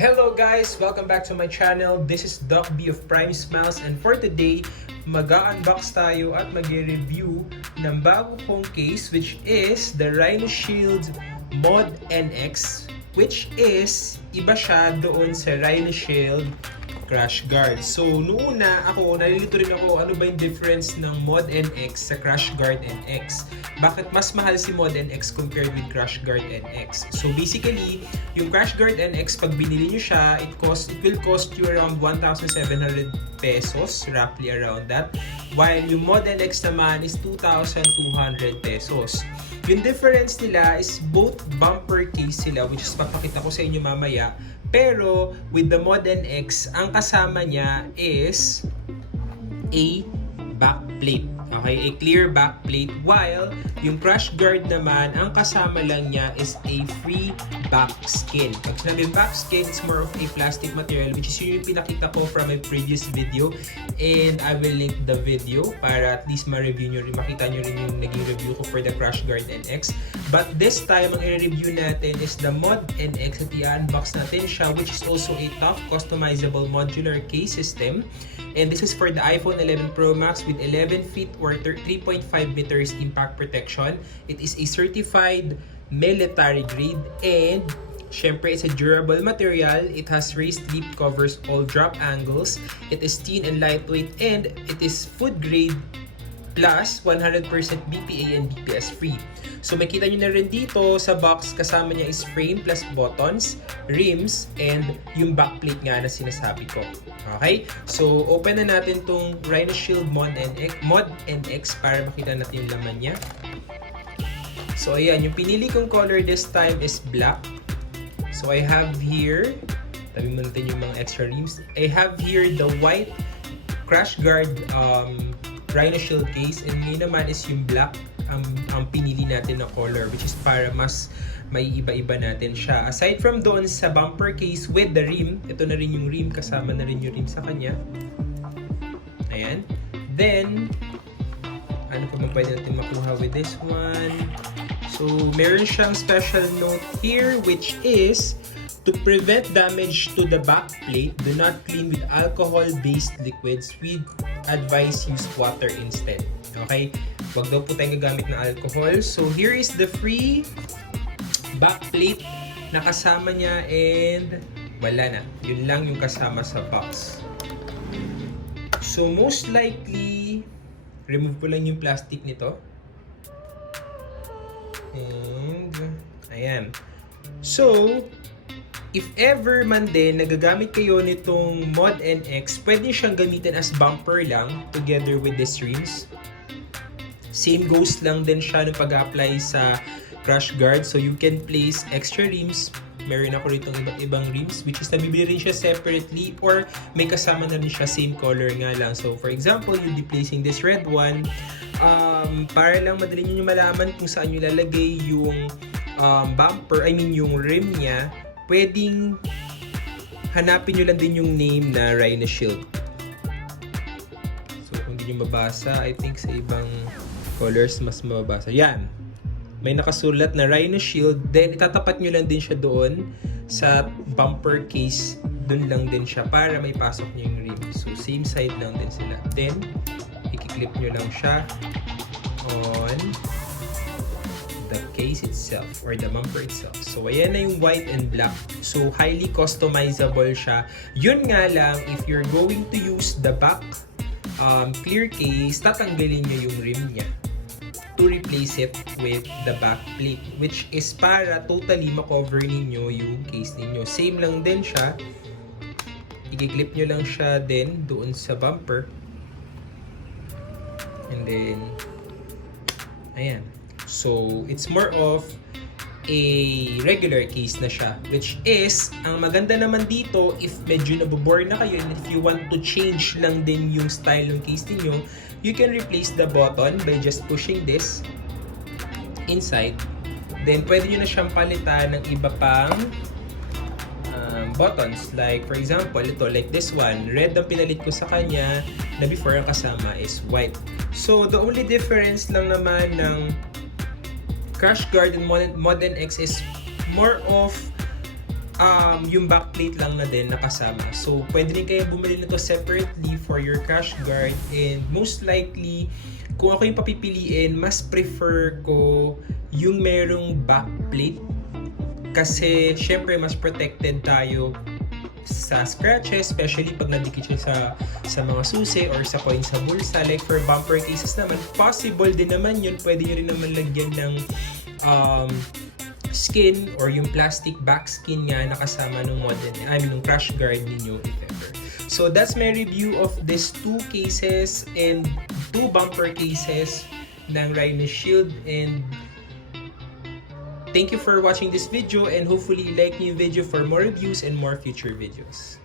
Hello guys! Welcome back to my channel. This is Doc B of Prime Smiles, and for today, mag-unbox tayo at mag-review ng bago kong case, which is the Rhinoshield MOD NX, which is iba siya doon sa Rhinoshield CRASHGUARD. So, noong una nalilito rin ako ano ba yung difference ng MOD NX sa CRASHGUARDNX. Bakit mas mahal si MOD NX compared with CRASHGUARDNX? So, basically, yung CRASHGUARDNX, pag binili nyo siya, it will cost you around 1,700 pesos, roughly around that. While yung MOD NX naman is 2,200 pesos. Yung difference nila is both bumper case sila, which is papakita ko sa inyo mamaya. Pero with the MOD NX, ang kasama niya is a backplate. Okay, a clear backplate, while yung CRASHGUARD naman, ang kasama lang niya is a free back skin. Pag sinabing back skin, it's more of a plastic material, which is yung pinakita ko from my previous video, and I will link the video para at least ma-review nyo rin, makita nyo rin yung naging review ko for the CRASHGUARD NX. But this time, ang i-review natin is the MOD NX at i-unbox natin siya, which is also a tough customizable modular case system. And this is for the iPhone 11 Pro Max with 11 feet or 3.5 meters impact protection. It is a certified military grade, and syempre it's a durable material. It has raised lip, covers all drop angles. It is thin and lightweight, and it is food grade plus 100% BPA and BPS free. So makita nyo na rin dito sa box, kasama niya is frame plus buttons, rims, and yung backplate nga na sinasabi ko. Okay? So open na natin tong Rhinoshield MOD NX para makita natin yung laman niya. So ayan, yung pinili kong color this time is black. So I have here, tabi mo natin yung mga extra rims. I have here the white CRASHGUARD Rhinoshield case, and ngayon naman is yung black ang pinili natin na color, which is para mas may iba-iba natin siya. Aside from doon sa bumper case with the rim, ito na rin yung rim, kasama na rin yung rim sa kanya. Ayan. Then, ano pa man pwede natin makuha with this one? So, meron siyang special note here, which is to prevent damage to the backplate, do not clean with alcohol-based liquids. We advise use water instead. Okay? Wag daw po tayong gagamit ng alcohol. So, here is the free backplate na kasama niya, and wala na. Yun lang yung kasama sa box. So, most likely, remove ko lang yung plastic nito. And, ayan. So, if ever man din nagagamit kayo nitong MOD NX, pwede siyang gamitin as bumper lang together with these rims. Same goes lang din siya nung pag-apply sa CRASHGUARD. So you can place extra rims. Meron ako rito iba't ibang rims, which is nabibili rin siya separately or may kasama na rin siya, same color nga lang. So for example, you'll be placing this red one. Para lang madali nyo malaman kung saan nyo lalagay yung bumper, yung rim niya, pwedeng hanapin nyo lang din yung name na Rhinoshield. So kung hindi nyo mabasa, I think sa ibang colors mas mababasa. Yan. May nakasulat na Rhinoshield. Then itatapat nyo lang din siya doon sa bumper case. Doon lang din siya para may pasok nyo yung rim. So same side lang din sila. Then i-clip nyo lang siya on the case itself or the bumper itself. So ayan na yung white and black. So highly customizable siya. Yun nga lang, if you're going to use the back clear case, tatanggalin nyo yung rim niya to replace it with the back plate, which is para totally makover ninyo yung case ninyo. Same lang din siya. I-clip nyo lang siya din doon sa bumper. And then, ayan. So, it's more of a regular case na siya, which is, ang maganda naman dito, if medyo nabobore na kayo and if you want to change lang din yung style ng case niyo, you can replace the button by just pushing this inside. Then, pwede nyo na siyang palitan ng iba pang buttons. Like, for example, ito, like this one. Red ang pinalit ko sa kanya na before ang kasama is white. So, the only difference lang naman ng CRASHGUARD and MOD NX is more of yung backplate lang na din nakasama. So, pwede rin kayo bumili nito separately for your crash guard, and most likely, kung ako yung papipiliin, mas prefer ko yung merong backplate kasi syempre mas protected tayo sa scratches, especially pag nadikit siya sa mga susi or sa coin sa bulsa. Like for bumper cases naman, possible din naman yun. Pwede nyo rin naman lagyan ng skin or yung plastic back skin nga nakasama ng ng crash guard ninyo if ever. So that's my review of these 2 cases and 2 bumper cases ng Rhinoshield, and thank you for watching this video, and hopefully like new video for more reviews and more future videos.